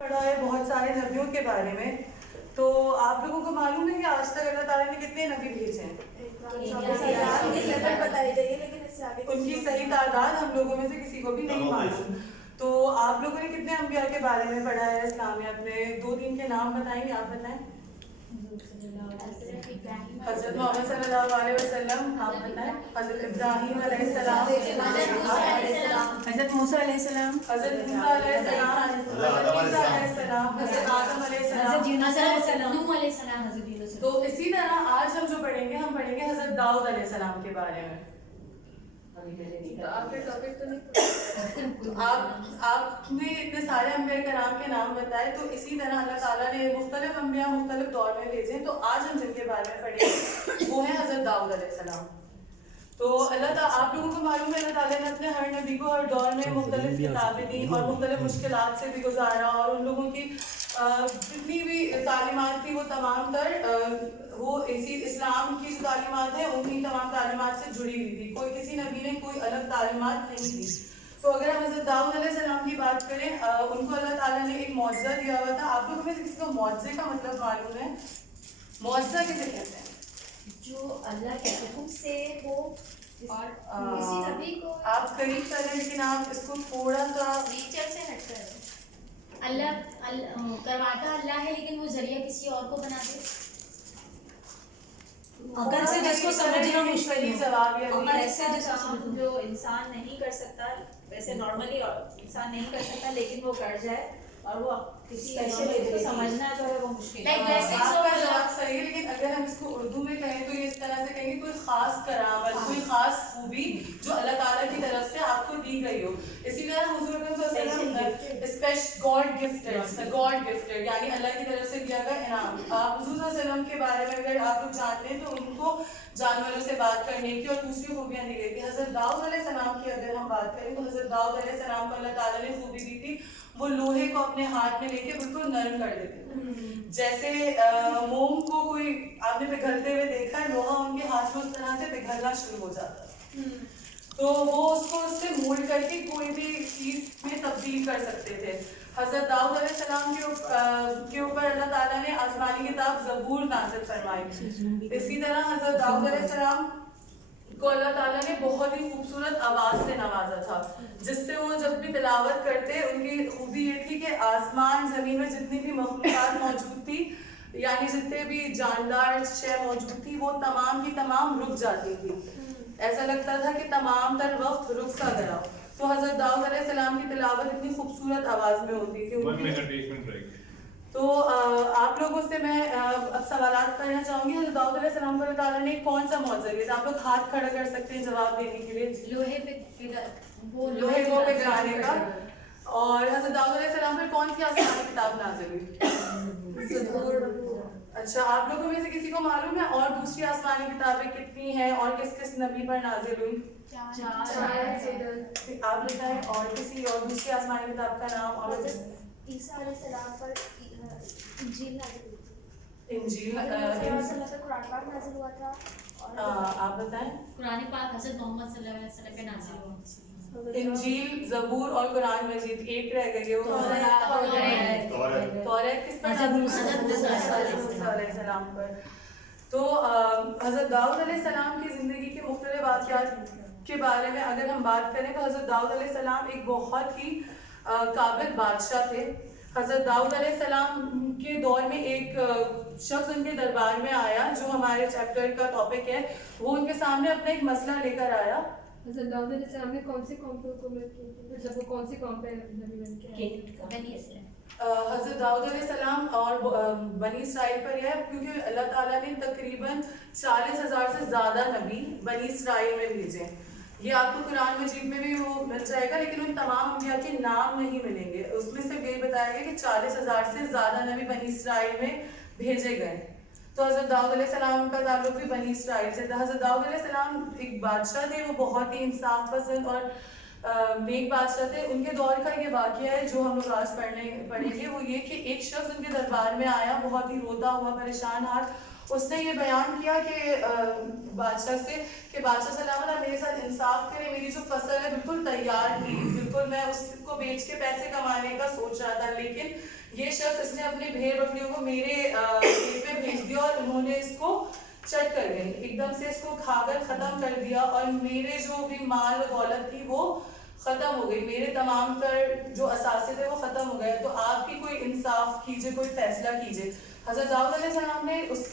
پڑھا ہے بہت سارے نبیوں کے بارے میں. تو آپ لوگوں کو معلوم ہے کہ آج تک اللہ تعالیٰ نے کتنے نبی بھیجے ہیں؟ ان کی صحیح تعداد ہم لوگوں میں سے کسی کو بھی نہیں معلوم. تو آپ لوگوں نے کتنے انبیاء کے بارے میں پڑھا ہے اسلامیات میں؟ 2-3 کے نام بتائیں گے. آپ بتائیں. حضرت محمد صلی اللہ علیہ وسلم. آپ بتائیں. حضرت ابراہیم علیہ السلام. حضرت موسیٰ علیہ السلام. حضرت موسیٰ علیہ السلام. حضرت عیسیٰ علیہ السلام. حضرت آدم علیہ السلام. حضرت یونس علیہ السلام. تو اسی طرح آج ہم جو پڑھیں گے ہم پڑھیں گے حضرت داؤد علیہ السلام کے بارے میں. آپ نے اتنے سارے انبیاء کرام کے نام بتائے. تو اسی طرح اللہ تعالیٰ نے مختلف انبیاء مختلف دور میں بھیجے ہیں. تو آج ہم جن کے بارے میں پڑھیں گے وہ ہیں حضرت داؤد علیہ السلام. تو اللہ تعالیٰ آپ لوگوں کو معلوم ہے اللہ تعالیٰ نے اپنے ہر نبی کو ہر دور میں مختلف کتابیں دی اور مختلف مشکلات سے بھی گزارا, اور ان لوگوں کی جتنی بھی تعلیمات تھی وہ تمام تر وہ اسی اسلام کی جو تعلیمات ہیں انہی تمام تعلیمات سے جڑی ہوئی تھی. کوئی کسی نبی نے کوئی الگ تعلیمات نہیں دی. تو اگر ہم حضرت داؤد علیہ السلام کی بات کریں, ان کو اللہ تعالیٰ نے ایک معجزہ دیا ہوا تھا. آپ لوگوں میں سے کسی کو معجزے کا مطلب معلوم ہے؟ معجزہ کسے کہتے ہیں؟ جو اللہ کے حکم سے وہ اور کسی نبی کو آپ قریب کر رہے ہیں لیکن آپ اس کو تھوڑا سا نیچر سے ہٹ کر اللہ کرواتا اللہ ہے لیکن وہ ذریعہ کسی اور کو بنا دے. اگر سے جس کو سمجھنا مشکل جواب جو انسان نہیں کر سکتا, ویسے نارملی انسان نہیں کر سکتا لیکن وہ کر جائے, اور وہ کسی کو سمجھنا جو ہے وہ مشکل ہے. آپ کا جواب صحیح ہے, لیکن اگر ہم اس کو اردو میں کہیں تو یہ اس طرح سے کہیں گے کوئی خاص کرامت, کوئی خاص خوبی جو اللہ تعالیٰ کی طرف سے آپ کو دی گئی ہو. اسی طرح حضور صلی اللہ علیہ وسلم گاڈ گفٹڈ یعنی اللہ کی طرف سے دیا گیا انعام. آپ حضور صلی اللہ علیہ وسلم کے بارے میں اگر آپ لوگ جانتے ہیں تو ان کو جانوروں سے بات کرنے کی اور دوسری خوبیاں دی گئی تھی. حضرت داؤد علیہ السلام کی اگر ہم بات کریں تو حضرت داؤد علیہ السلام کو اللہ تعالیٰ نے خوبی دی تھی, وہ لوہے کو اپنے ہاتھ میں لے کے بالکل نرم کر دیتے تھے. جیسے موم کو کوئی آپ نے پگھلتے ہوئے دیکھا ہے, لوہا ان کے ہاتھ میں اس طرح سے پگھلنا شروع ہو جاتا ہے. تو وہ اس کو اس سے مولڈ کر کے کوئی بھی چیز میں تبدیل کر سکتے تھے. حضرت داؤد علیہ السلام کے اوپر اللہ تعالیٰ نے آسمانی کتاب زبور نازل فرمائی. اسی طرح حضرت داؤد علیہ السلام کو اللہ تعالیٰ نے بہت ہی خوبصورت آواز سے نوازا تھا, جس سے وہ جب بھی تلاوت کرتے ان کی خوبی یہ تھی کہ آسمان زمین میں جتنی بھی مخلوقات موجود تھی یعنی جتنے بھی جاندار شے موجود تھی وہ تمام کی تمام رک جاتی تھی. ایسا لگتا تھا کہ تمام تر وقت رک سا گیا. تو حضرت داؤد علیہ السلام کی تلاوت اتنی خوبصورت آواز میں ہوتی تھی. تو آپ لوگوں سے میں اب سوالات کرنا چاہوں گی. حضرت داؤد علیہ السلام کو اللہ تعالیٰ نے کون سا معجزہ دیا تھا؟ آپ لوگ ہاتھ کھڑا کر سکتے ہیں جواب دینے کے لیے. لوہے کو پگھلانے کا. اور حضرت داؤد علیہ السلام پر کون سی آسمانی کتاب نازل ہوئی؟ اچھا, آپ لوگوں میں سے کسی کو معلوم ہے اور دوسری آسمانی کتابیں کتنی ہیں اور کس کس نبی پر نازل ہوئی؟ آپ بتائیں. اور کسی اور دوسری آسمانی کتاب کا نام؟ اور عیسیٰ علیہ السلام پر انجیل نازل ہوئی تھی. انجیل قرآن پاک نازل ہوا تھا. آپ بتائیں. قرآن پاک حضرت محمد صلی اللہ علیہ وسلم پہ نازل ہوا. انجیل, زبور اور قرآن مجید. ایک رہ گئی وہ توریت. کس پر؟ حضرت موسیٰ علیہ السلام پر. تو حضرت داؤد علیہ السلام کی زندگی کے مختلف واقعات کے بارے میں اگر ہم بات کریں تو حضرت داؤد علیہ السلام ایک بہت ہی قابل بادشاہ تھے. حضرت داؤد علیہ السلام کے دور میں ایک شخص ان کے دربار میں آیا جو ہمارے چیپٹر کا ٹاپک ہے. وہ ان کے سامنے اپنا ایک مسئلہ لے کر آیا. حضرت داؤد علیہ السلام نے کون سی قوم پر حکومت کی تھی؟ مطلب وہ کون سی قوم پہ نبی بن کے؟ حضرت داؤد علیہ السلام اور بنی اسرائیل پر ہے, کیونکہ اللہ تعالیٰ نے تقریباً 40,000 سے زیادہ نبی بنی اسرائیل میں بھیجے. یہ آپ کو قرآن مجید میں بھی وہ مل جائے گا, لیکن ان تمام انبیاء کے نام نہیں ملیں گے. اس میں صرف یہی بتایا گیا کہ 40,000 سے زیادہ نبی بنی اسرائیل میں بھیجے گئے. تو حضرت داؤد علیہ السلام کا تعلق بھی بنی اسرائیل سے تھا. حضرت داؤد علیہ السلام ایک بادشاہ تھے, وہ بہت ہی انصاف پسند اور نیک بادشاہ تھے. ان کے دور کا یہ واقعہ ہے جو ہم لوگ آج پڑھیں گے, وہ یہ کہ ایک شخص ان کے دربار میں آیا بہت ہی روتا ہوا, پریشان حال. اس نے یہ بیان کیا کہ بادشاہ سے کہ بادشاہ سلامت آپ میرے ساتھ انصاف کریں, میری جو فصل ہے بالکل تیار تھی, بالکل میں اس کو بیچ کے پیسے کمانے کا سوچ رہا تھا, لیکن یہ شخص اس نے اپنے بھیڑ بکریوں کو میرے کھیت پہ بھیج دیا اور انہوں نے اس کو چٹ کر گئی، ایک دم سے اس کو کھا کر ختم کر دیا، اور میرے جو بھی مال و دولت تھی وہ ختم ہو گئی، میرے تمام تر جو اثاثے تھے وہ ختم ہو گئے، تو آپ بھی کوئی انصاف کیجئے، کوئی فیصلہ کیجئے۔ حضرت داؤد علیہ السلام نے اس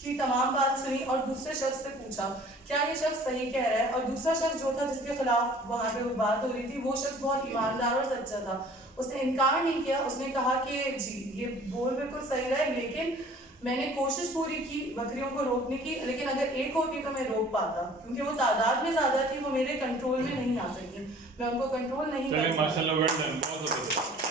کی تمام بات سنی اور دوسرے شخص سے پوچھا کیا یہ شخص صحیح کہہ رہا ہے، اور دوسرا شخص جو تھا جس کے خلاف وہاں پہ بات ہو رہی تھی وہ شخص بہت ایماندار اور سچا تھا، اس نے انکار نہیں کیا، اس نے کہا کہ جی یہ بول بالکل صحیح رہا ہے، لیکن میں نے کوشش پوری کی بکریوں کو روکنے کی، لیکن اگر ایک ہوتی تو میں روک پاتا، کیونکہ وہ تعداد میں زیادہ تھی، وہ میرے کنٹرول میں نہیں آ سکی، میں ان کو کنٹرول نہیں کر سکتا۔ ماشاء اللہ،